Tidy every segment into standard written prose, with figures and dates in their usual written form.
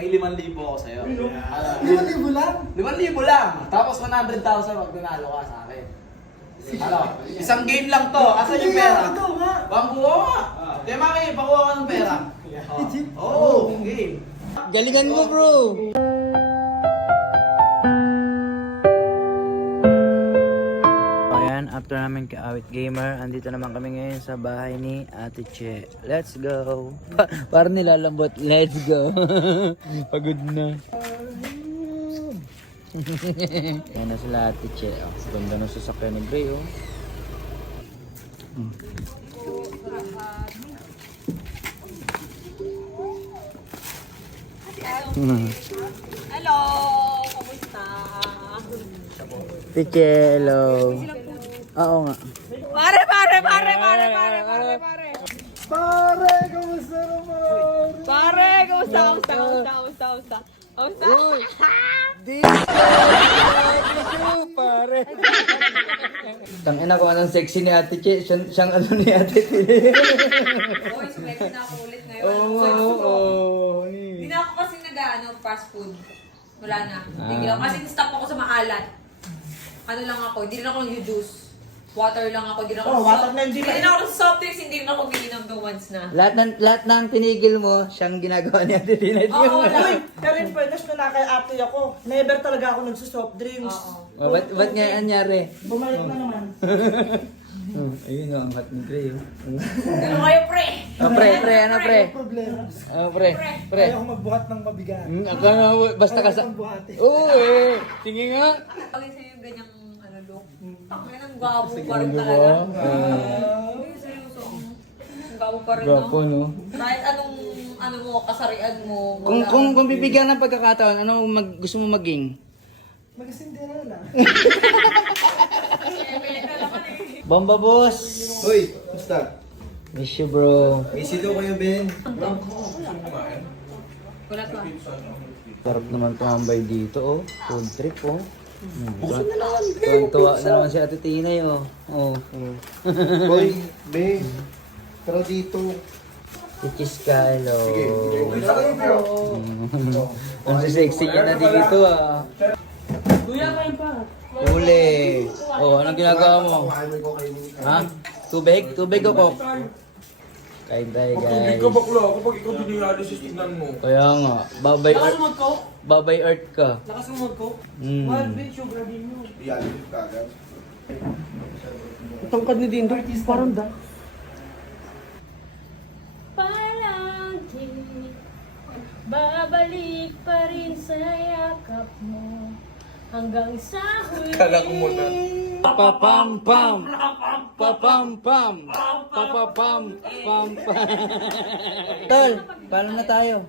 may 5,000 ako sa'yo. 5,000 lang? 5,000 lang! Tapos 100,000 pag nanalo ka sa akin. Ano? Isang game lang to. Asan yung pera? Ito nga. Bangbuo nga! Kaya Maki, pakuha ka ng pera. Oo, game. Galingan mo, bro! Ayan, after namin ka-awit gamer, andito naman kami ngayon sa bahay ni Ate Che. Let's go! Parang nilalambot, let's go! Pagod na. Ayan na sila Ate Che. Oh, ganda ng sasakyan ni Bray, oh. Hello! Kamusta? Ate Che, hello. Oo nga. Pare! Pare, kamusta naman? Pare! Kamusta? Uy! Pare. Tangina ko anong sexy ni Ate Che. Siyang ano ni Ate Che. Uy, sumexy na ako ulit ngayon. Oo. Hindi na ako kasi fast food. Wala na. Tigil ako. Kasi stop ako sa maalat. Ano lang ako, hindi rin ako nag-juice. Water lang ako, hindi rin ako water na hindi rin ako ng soft drinks, hindi rin ako umiinom ng once na. Lahat ng tinigil mo, siyang ginagawa ni Ate Tina. Oo, Uy, pero in fairness na nakay-ate ako, never talaga ako nagsusoft drinks. Oo. Ba't nga anyari? Bumalik na naman. Ayun o, ang hot ni Gray. Ganun kayo, pre! Pre, ano pre? Problema. Pre. Ayaw ko magbuhat ng mabigat. Basta ka sa... Ayaw kong buhati. Oo tingin nga. Pagin sa'yo yung ganyang look. Takay ng gwapo pa rin talaga. Hindi, seryoso. Ang gwapo pa rin, Gwapo, no? Kahit anong kasarian mo. Kung bibigyan ng pagkakataon, gusto mo maging? Mag-Cinderella. Bomba boss! Hoy, basta. Miss you bro. Busy daw kayo, Ben. Wala pa. Sarap naman tumambay dito oh. Food trip oh. Tuwa na naman si Ate Tina oh. Hoy, Ben. Tara dito. Ichis ka, hello. Sige. Ang sexy niya na dito ah. Kuya, kain pa. Huli. Oh, anong ginagawa mo? Ha? Tubig? Tubig o coke? Kain tayo guys. Tubig ka bakla kapag ikaw dinialysis tignan mo. Kaya nga, babay Lakas earth. mo mag-coke? Babay earth ka. Lakas mo mag-coke? Mm. Wild bitch, sugar din mo. Yan, kagad. Tangkad ni Dindo, parang da. Palagi babalik pa rin sa yakap mo hanggang sa huli. Kala ko muna. Papam pam. Papam pam. Papapam pam pam. Tol, kalam na tayo.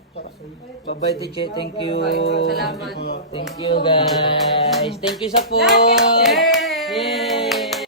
Bye-bye teacher, thank you. Salamat. Thank you guys. Thank you sa po. Yay!